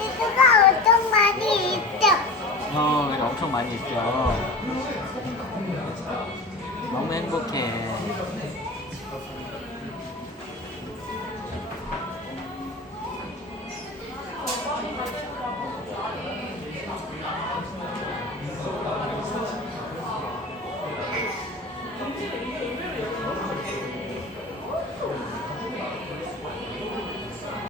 이거가 엄청 많이 있어. 그래, 엄청 많이 있죠. 너무 행복해.